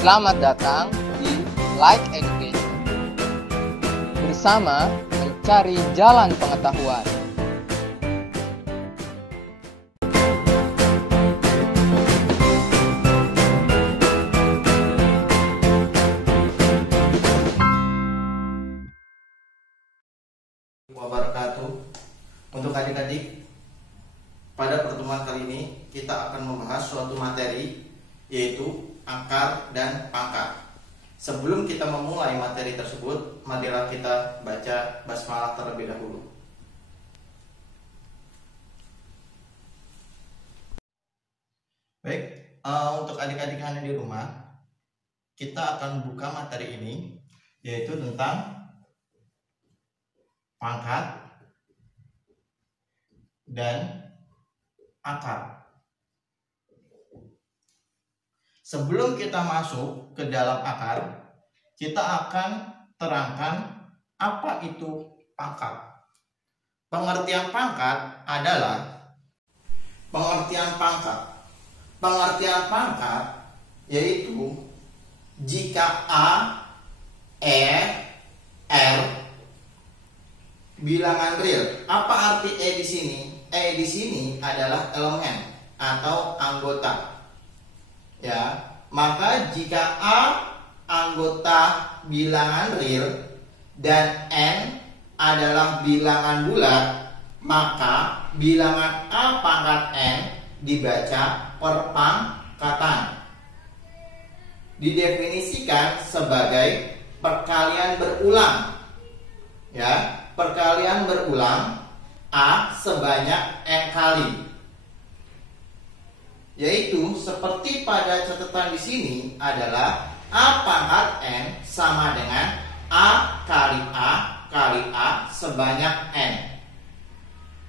Selamat datang di Like Education. Bersama mencari jalan pengetahuan. Wabarakatuh. Untuk adik-adik, pada pertemuan kali ini kita akan membahas suatu materi, yaitu akar dan pangkat. Sebelum kita memulai materi tersebut, marilah kita baca basmalah terlebih dahulu. Baik, untuk adik-adik yang ada di rumah, kita akan buka materi ini, yaitu tentang pangkat dan akar. Sebelum kita masuk ke dalam akar, kita akan terangkan apa itu pangkat. Pengertian pangkat adalah pengertian pangkat yaitu jika A, E, R bilangan real. Apa arti E di sini? E di sini adalah elemen atau anggota. Ya, maka jika A anggota bilangan real dan N adalah bilangan bulat, maka bilangan A pangkat N dibaca perpangkatan. Didefinisikan sebagai perkalian berulang. Ya, perkalian berulang A sebanyak N kali. Yaitu seperti pada catatan di sini adalah A pangkat N sama dengan A kali A sebanyak N.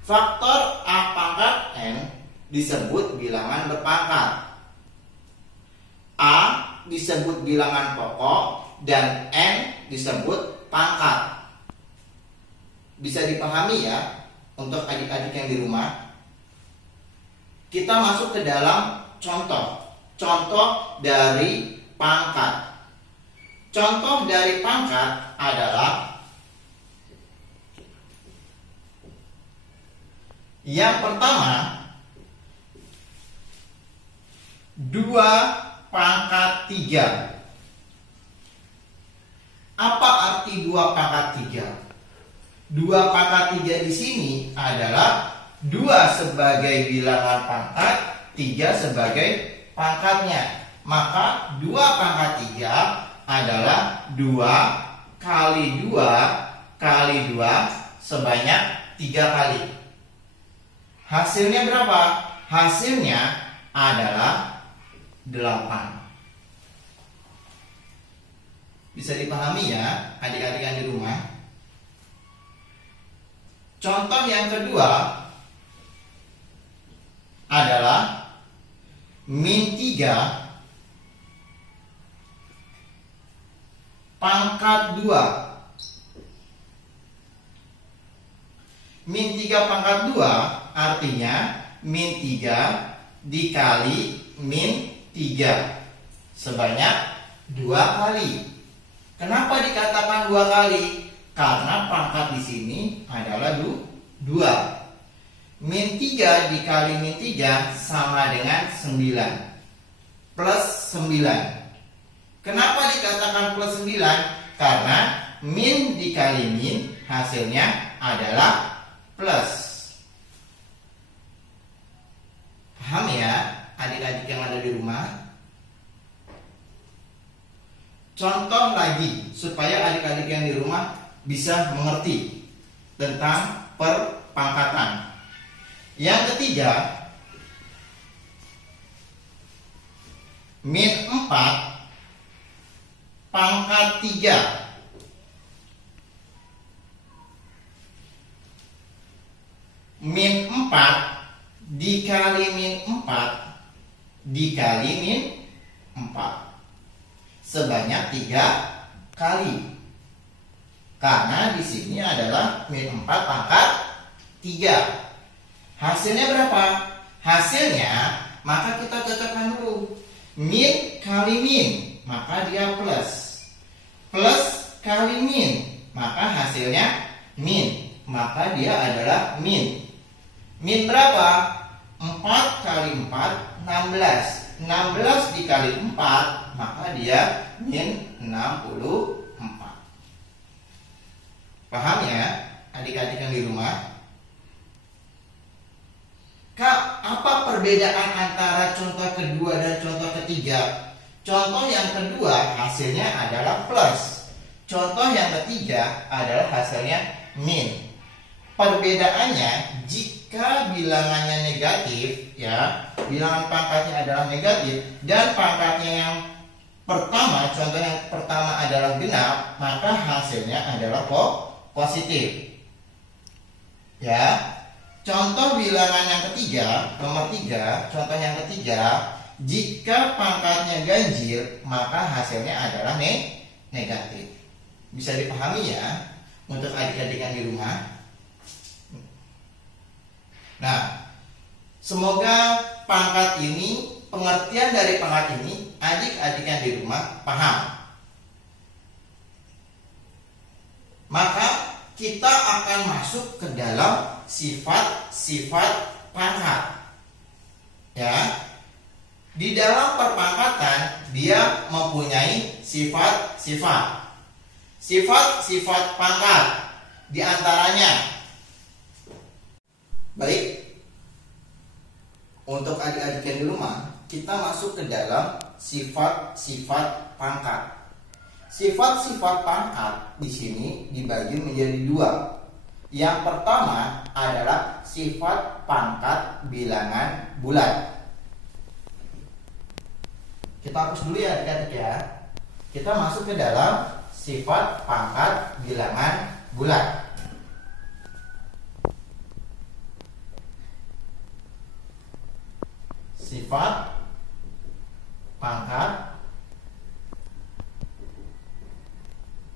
Faktor A pangkat N disebut bilangan berpangkat. A disebut bilangan pokok dan N disebut pangkat. Bisa dipahami ya untuk adik-adik yang di rumah. Kita masuk ke dalam contoh dari pangkat. Contoh dari pangkat adalah yang pertama 2 pangkat 3. Apa arti 2 pangkat 3? 2 pangkat 3 di sini adalah 2 sebagai bilangan pangkat, 3 sebagai pangkatnya. Maka 2 pangkat 3 adalah 2 kali 2 kali 2 sebanyak 3 kali. Hasilnya berapa? Hasilnya adalah 8. Bisa dipahami ya adik-adik yang di rumah. Contoh yang kedua adalah min 3 pangkat 2. Min 3 pangkat 2 artinya min 3 dikali min 3 sebanyak 2 kali. Kenapa dikatakan 2 kali? Karena pangkat di sini adalah 2. Min 3 dikali min 3 sama dengan 9. Plus 9. Kenapa dikatakan plus 9? Karena min dikali min hasilnya adalah plus. Paham ya adik-adik yang ada di rumah? Contoh lagi supaya adik-adik yang di rumah bisa mengerti tentang perpangkatan. Yang ketiga, min 4 pangkat 3. Min 4 dikali min 4 dikali min 4 sebanyak 3 kali. Karena di sini adalah min 4 pangkat 3. Hasilnya berapa? Hasilnya, maka kita cocokkan dulu. Min kali min. maka dia plus. Plus kali min, maka hasilnya min, maka dia adalah min. Min berapa? 4 kali 4, 16. 16 dikali 4, maka dia min 64. Paham ya adik-adik yang di rumah? Kak, apa perbedaan antara contoh kedua dan contoh ketiga? Contoh yang kedua hasilnya adalah plus. Contoh yang ketiga adalah hasilnya min. Perbedaannya, jika bilangannya negatif, ya, bilangan pangkatnya adalah negatif, dan pangkatnya yang pertama, contoh yang pertama adalah genap, maka hasilnya adalah positif. Ya, contoh bilangan yang ketiga, nomor 3, contoh yang ketiga, jika pangkatnya ganjil, maka hasilnya adalah negatif. Bisa dipahami ya untuk adik-adik yang di rumah. Nah, semoga pangkat ini, pengertian dari pangkat ini, adik-adik yang di rumah paham. Maka kita akan masuk ke dalam sifat-sifat pangkat. Ya, di dalam perpangkatan dia mempunyai sifat-sifat. Sifat-sifat pangkat di antaranya. Baik, untuk adik-adik yang di rumah, kita masuk ke dalam sifat-sifat pangkat. Sifat-sifat pangkat di sini dibagi menjadi 2. Yang pertama adalah sifat pangkat bilangan bulat. Kita hapus dulu ya adik-adik ya. Kita masuk ke dalam sifat pangkat bilangan bulat. Sifat pangkat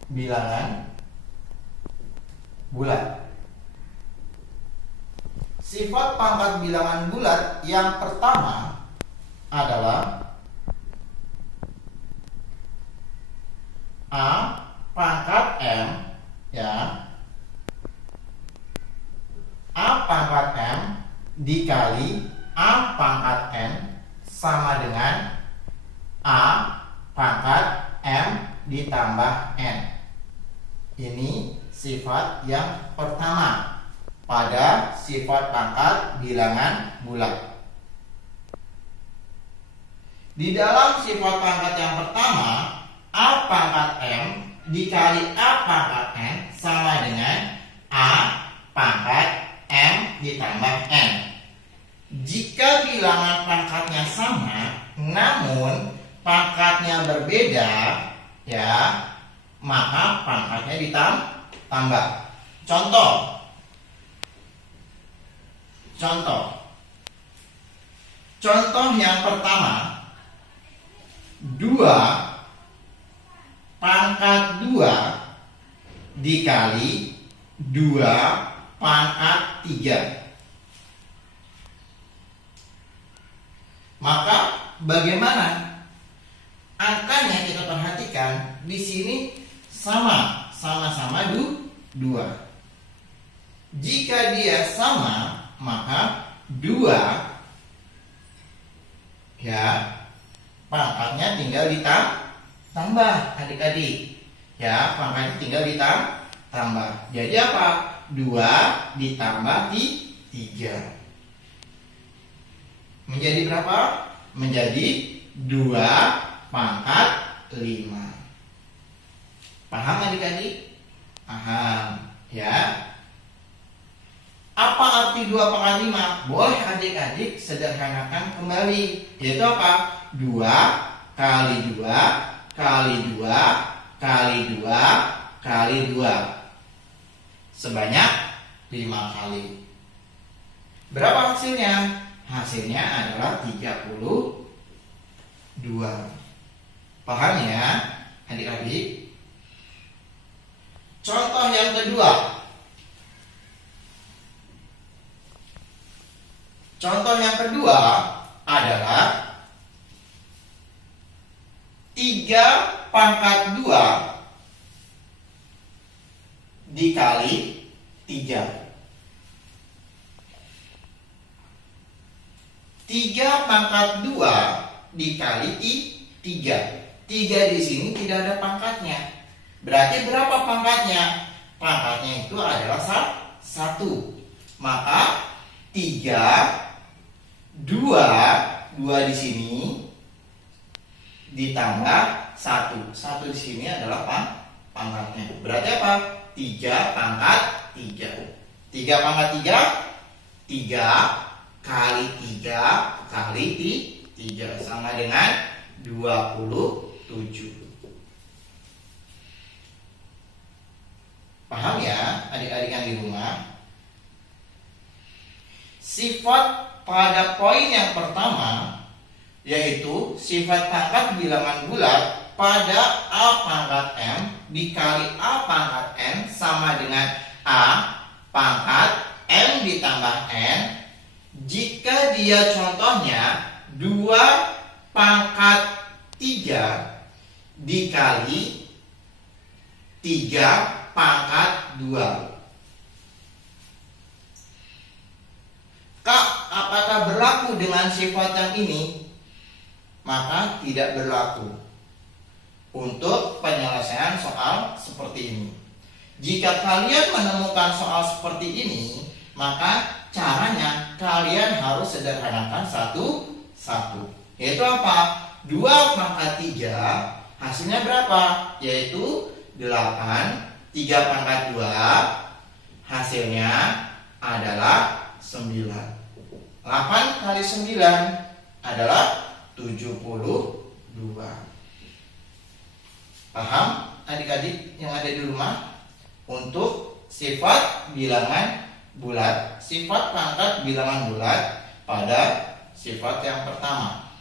bilangan bulat. Sifat pangkat bilangan bulat yang pertama adalah A pangkat M, ya. A pangkat M dikali A pangkat N sama dengan A pangkat M ditambah N. Ini sifat yang pertama pada sifat pangkat bilangan bulat. Di dalam sifat pangkat yang pertama, A pangkat M dikali A pangkat N sama dengan A pangkat M ditambah N. Jika bilangan pangkatnya sama, namun pangkatnya berbeda, ya, maka pangkatnya ditambah. Contoh yang pertama, 2 pangkat 2 dikali 2 pangkat 3. Maka bagaimana? Angkanya kita perhatikan di sini sama-sama 2. Jika dia sama, maka 2, ya, pangkatnya tinggal ditambah adik-adik. Ya, pangkatnya tinggal ditambah. Jadi apa? 2 ditambah 3. Menjadi berapa? Menjadi 2 pangkat 5. Paham adik-adik? Paham, ya. Apa arti 2 pangkat 5? Boleh adik-adik sederhanakan kembali. Yaitu apa? 2 kali 2 kali 2 kali 2 kali 2. Sebanyak 5 kali. Berapa hasilnya? Hasilnya adalah 32. Paham ya adik-adik? Contoh yang kedua. Contoh yang kedua adalah 3 pangkat 2 dikali 3. 3 pangkat 2 dikali 3. 3 di sini tidak ada pangkatnya. Berarti berapa pangkatnya? Pangkatnya itu adalah 1. Maka 3 2 di sini ditambah 1. 1 di sini adalah pangkatnya. Berarti apa? 3 pangkat 3. 3 pangkat 3 kali 3 kali 3 sama dengan 27. Paham ya adik-adik yang di rumah? Sifat pada poin yang pertama yaitu sifat pangkat bilangan bulat pada A pangkat M dikali A pangkat N sama dengan A pangkat M ditambah N jika dia contohnya 2 pangkat 3 dikali 3 pangkat 2. Kak, apakah berlaku dengan sifat yang ini? Maka tidak berlaku untuk penyelesaian soal seperti ini. Jika kalian menemukan soal seperti ini, maka caranya kalian harus sederhanakan satu-satu. Yaitu apa? 2 pangkat 3 hasilnya berapa? Yaitu 8. 3 pangkat 2 hasilnya adalah 9. 8 kali 9 adalah 72. Paham adik-adik yang ada di rumah? Untuk sifat bilangan bulat, sifat pangkat bilangan bulat pada sifat yang pertama.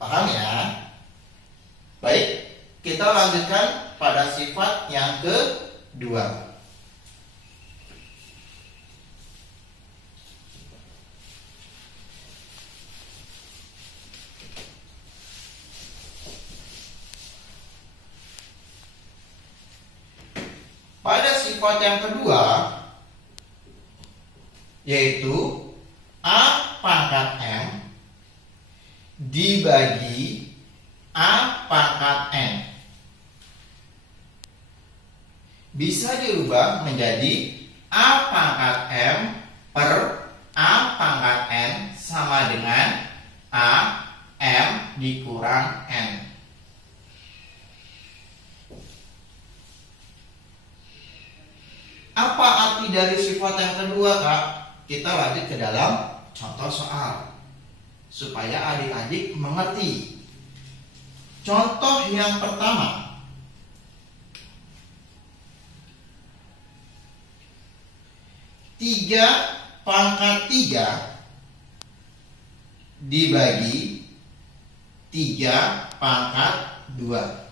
Paham ya? Baik, kita lanjutkan pada sifat yang kedua. Pada sifat yang kedua yaitu A pangkat M dibagi A pangkat N bisa dirubah menjadi A pangkat M per A pangkat N sama dengan A M dikurang N. Apa arti dari sifat yang kedua, Kak? Kita lanjut ke dalam contoh soal supaya adik-adik mengerti. Contoh yang pertama. 3 pangkat 3 dibagi 3 pangkat 2.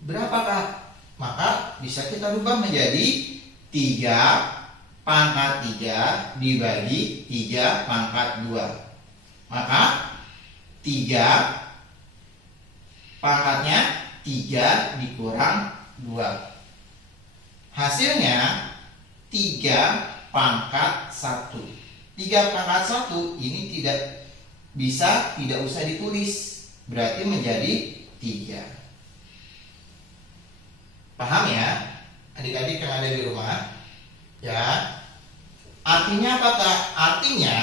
Berapa, Kak? Maka bisa kita rubah menjadi 3 pangkat 3 dibagi 3 pangkat 2. Maka 3 pangkatnya 3 dikurang 2. Hasilnya 3 pangkat 1. 3 pangkat 1 ini tidak usah ditulis. Berarti menjadi 3. Paham ya adik-adik yang ada di rumah? Ya. Artinya apa, Kak? Artinya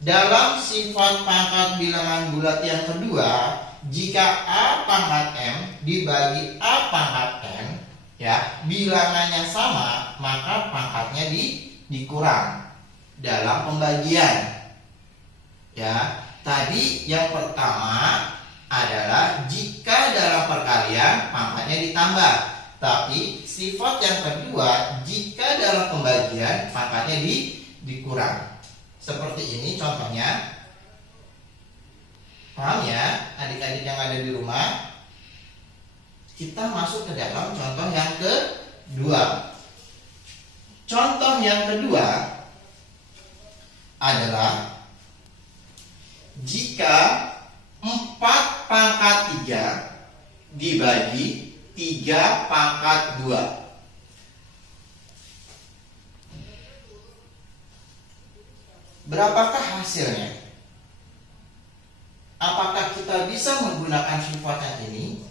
dalam sifat pangkat bilangan bulat yang kedua, jika A pangkat M dibagi A pangkat N, ya, bilangannya sama, maka pangkatnya dikurang dalam pembagian. Ya, tadi yang pertama adalah jika dalam perkalian pangkatnya ditambah. Tapi sifat yang kedua, jika dalam pembagian pangkatnya dikurang. Seperti ini contohnya. Paham ya adik-adik yang ada di rumah? Kita masuk ke dalam contoh yang kedua. Contoh yang kedua adalah jika 4 pangkat 3 dibagi 3 pangkat 2. Berapakah hasilnya? Apakah kita bisa menggunakan sifat yang ini?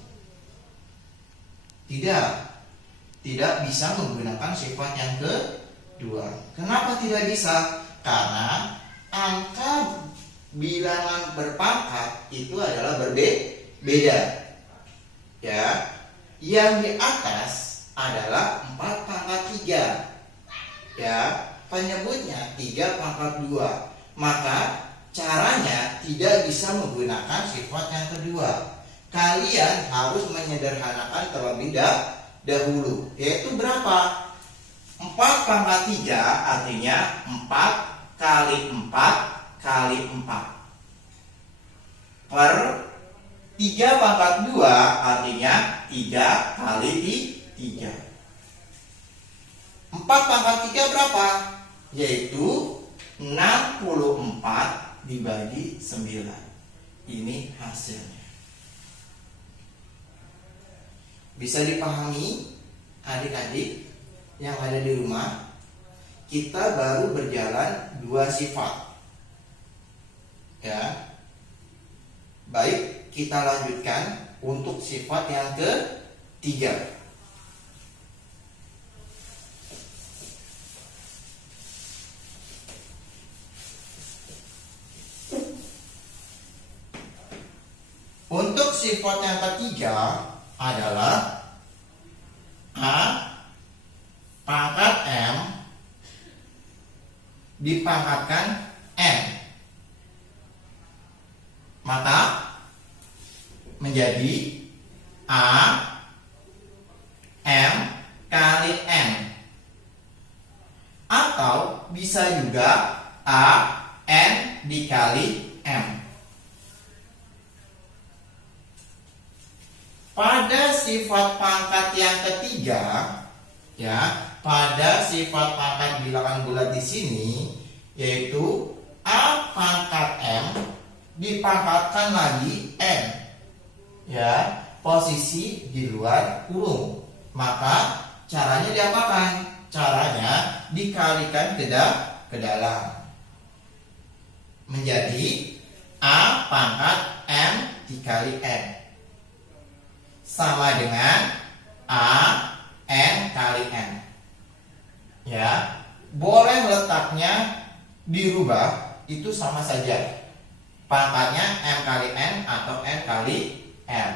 Tidak. Tidak bisa menggunakan sifat yang kedua. Kenapa tidak bisa? Karena angka bilangan berpangkat itu adalah berbeda. Ya. Yang di atas adalah 4 pangkat 3. Ya. Penyebutnya 3 pangkat 2. Maka caranya tidak bisa menggunakan sifat yang kedua. Kalian harus menyederhanakan terlebih dahulu. Yaitu berapa? 4 pangkat 3 artinya 4 kali 4 kali 4. Per 3 pangkat 2 artinya 3 kali 3. 4 pangkat 3 berapa? Yaitu 64 dibagi 9. Ini hasilnya. Bisa dipahami adik-adik yang ada di rumah? Kita baru berjalan 2 sifat. Ya. Baik, kita lanjutkan untuk sifat yang ketiga. Untuk sifat yang ketiga adalah A pangkat M dipangkatkan N. Maka menjadi A M kali N. Atau bisa juga A N dikali M. Pada sifat pangkat yang ketiga, ya, pada sifat pangkat bilangan bulat di sini, yaitu A pangkat M dipangkatkan lagi N, ya, posisi di luar kurung. Maka caranya diapakan? Caranya dikalikan ke dalam, menjadi A pangkat M dikali N. Sama dengan A N kali N. Ya, boleh letaknya dirubah, itu sama saja. Pangkatnya M kali N atau N kali M.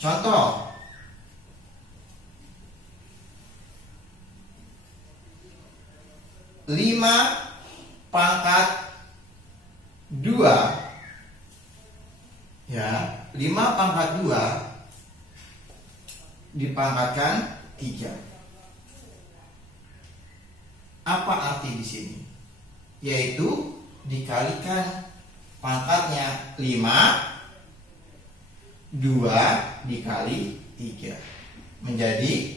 Contoh, lima pangkat 2, ya, 5 pangkat 2 dipangkatkan 3. Apa arti di sini? Yaitu dikalikan pangkatnya 5, 2 dikali 3 menjadi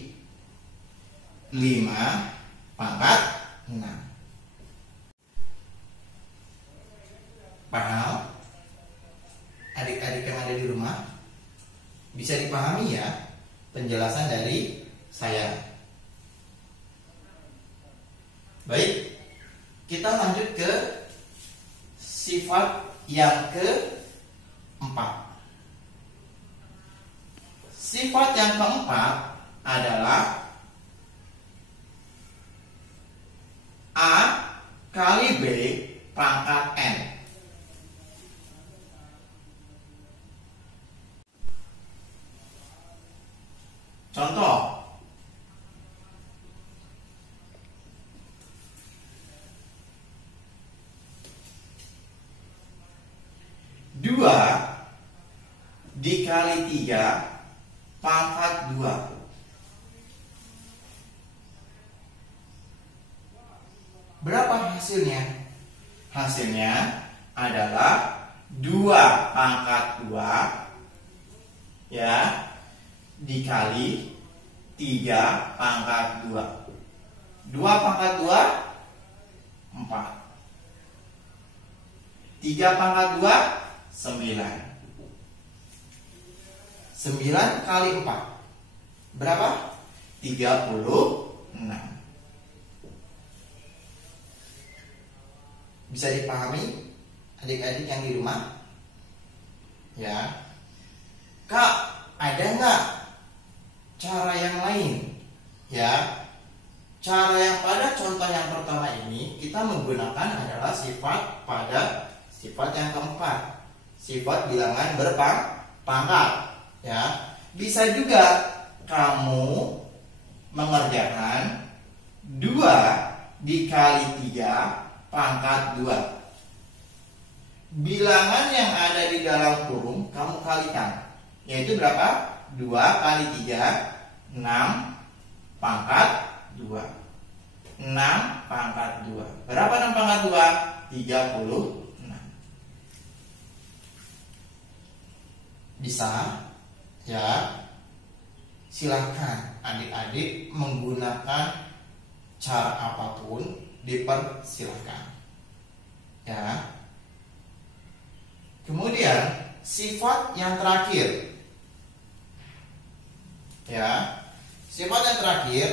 5 pangkat 6. Paham? Adik-adik yang ada di rumah, bisa dipahami ya penjelasan dari saya. Baik, kita lanjut ke sifat yang keempat. Sifat yang keempat adalah A kali B pangkat N. Contoh, dua dikali 3 pangkat 2. Berapa hasilnya? Hasilnya adalah 2 pangkat 2, ya, dikali 3 pangkat 2. 2 pangkat 2 4. 3 pangkat 2, 9. 9 kali 4. Berapa? 36. Bisa dipahami adik-adik yang di rumah? Ya. Kak, ada nggak cara yang lain? Ya. Cara yang pada contoh yang pertama ini kita menggunakan adalah sifat pada sifat yang keempat. Sifat bilangan berpangkat. Ya. Bisa juga kamu mengerjakan 2 dikali 3 pangkat 2. Bilangan yang ada di dalam kurung kamu kalikan. Yaitu berapa? 2 kali 3, 6 pangkat 2. 6 pangkat 2. Berapa 6 pangkat 2? 36. Bisa? Ya. Silahkan adik-adik menggunakan cara apapun, dipersilahkan. Ya. Kemudian sifat yang terakhir. Ya. Sifat yang terakhir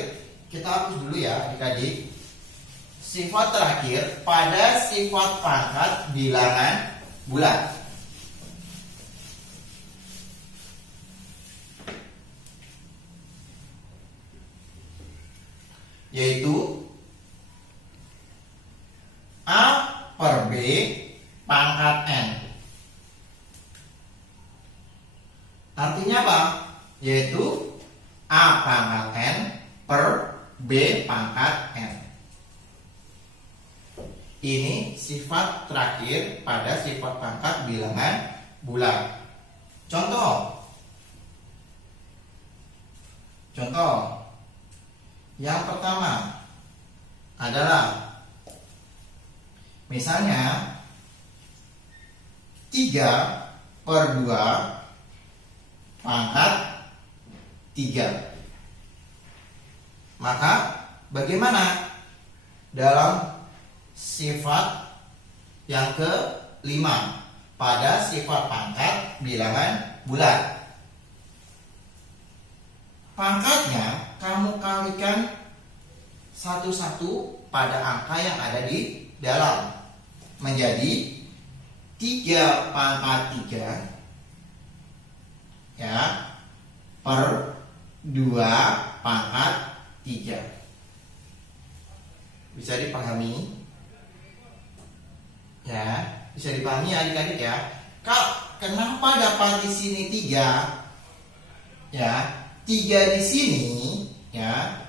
kita hapus dulu ya adik-adik. Sifat terakhir pada sifat pangkat bilangan bulat. Yaitu A per B pangkat N. Artinya apa? Yaitu A pangkat N per B pangkat N. Ini sifat terakhir pada sifat pangkat bilangan bulat. Contoh. Yang pertama adalah misalnya 3 per 2 pangkat 3. Maka bagaimana dalam sifat yang ke-5 pada sifat pangkat bilangan bulat? Pangkatnya kamu kalikan satu-satu pada angka yang ada di dalam. Menjadi 3 pangkat 3 ya per 2 pangkat 3. Bisa dipahami? Ya, bisa dipahami adik-adik ya. Kak, kenapa dapat di sini 3? Ya, 3 di sini ya.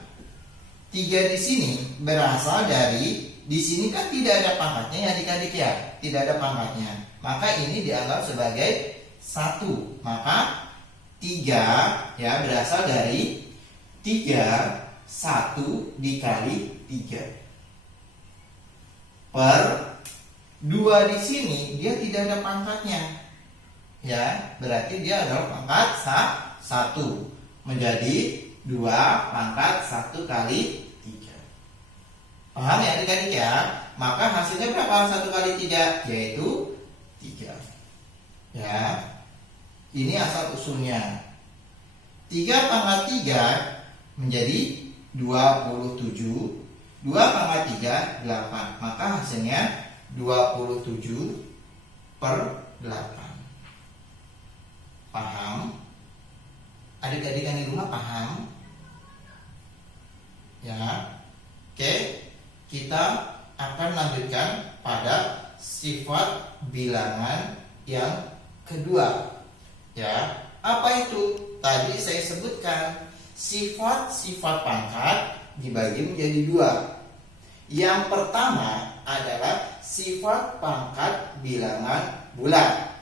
3 di sini berasal dari di sini kan tidak ada pangkatnya ya adik-adik ya. Tidak ada pangkatnya. Maka ini dianggap sebagai 1. Maka 3 ya berasal dari 3 1 dikali 3 per 2 di sini dia tidak ada pangkatnya. Ya, berarti dia adalah pangkat 1 menjadi 2 pangkat 1 kali 3. Paham ya adik-adik ya? Maka hasilnya berapa 1 kali 3? Yaitu 3. Ya. Ini asal usulnya. 3 pangkat 3 menjadi 27. 2 pangkat 3 8. Maka hasilnya 27 per 8. Paham? Adik-adik yang di rumah paham? Ya. Oke, kita akan lanjutkan pada sifat bilangan yang kedua. Ya, apa itu? Tadi saya sebutkan sifat-sifat pangkat dibagi menjadi 2. Yang pertama adalah sifat pangkat bilangan bulat.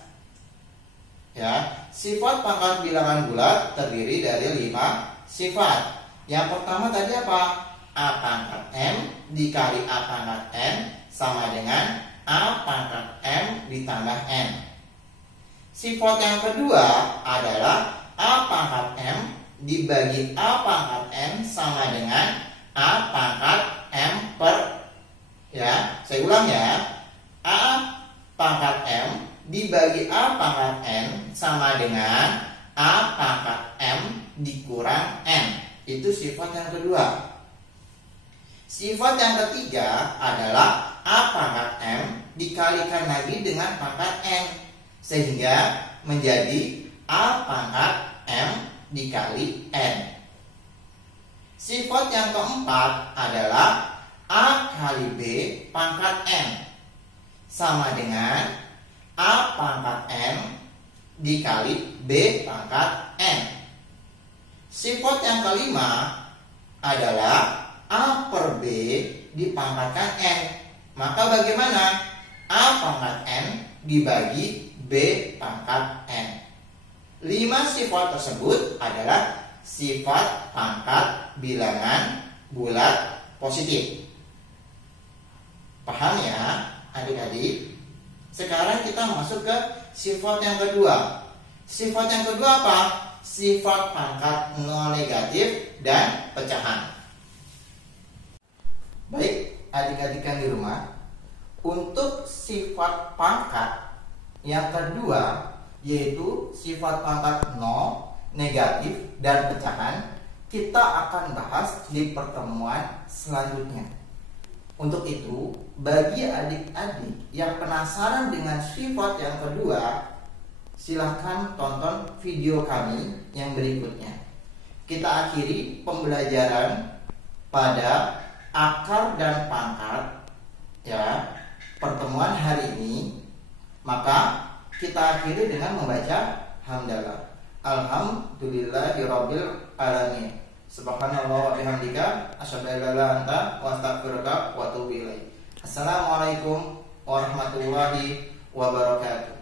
Ya, sifat pangkat bilangan bulat terdiri dari 5 sifat. Yang pertama tadi apa? A pangkat M dikali A pangkat N sama dengan A pangkat M ditambah N. Sifat yang kedua adalah A pangkat M dibagi A pangkat N sama dengan A pangkat M per, ya, saya ulang ya, A pangkat M dibagi A pangkat N sama dengan A pangkat M dikurang N. Itu sifat yang kedua. Sifat yang ketiga adalah A pangkat M dikalikan lagi dengan pangkat N, sehingga menjadi A pangkat M dikali N. Sifat yang keempat adalah A kali B pangkat N sama dengan A pangkat M dikali B pangkat N. Sifat yang kelima adalah A per B dipangkatkan N. Maka bagaimana? A pangkat N dibagi B pangkat N. 5 sifat tersebut adalah sifat pangkat bilangan bulat positif. Paham ya adik-adik? Sekarang kita masuk ke sifat yang kedua. Sifat yang kedua apa? Sifat pangkat nol negatif dan pecahan. Baik, adik-adik yang di rumah, untuk sifat pangkat yang kedua, yaitu sifat pangkat nol, negatif, dan pecahan, kita akan bahas di pertemuan selanjutnya. Untuk itu, bagi adik-adik yang penasaran dengan sifat yang kedua, silahkan tonton video kami yang berikutnya. Kita akhiri pembelajaran pada akar dan pangkat ya pertemuan hari ini, maka kita akhiri dengan membaca hamdalah. Alhamdulillahirabbil alamin. Subhanallah wa bihamdika asyhadu an la ilaha illa anta wa astaghfiruka wa atubu ilaik. Assalamualaikum warahmatullahi wabarakatuh.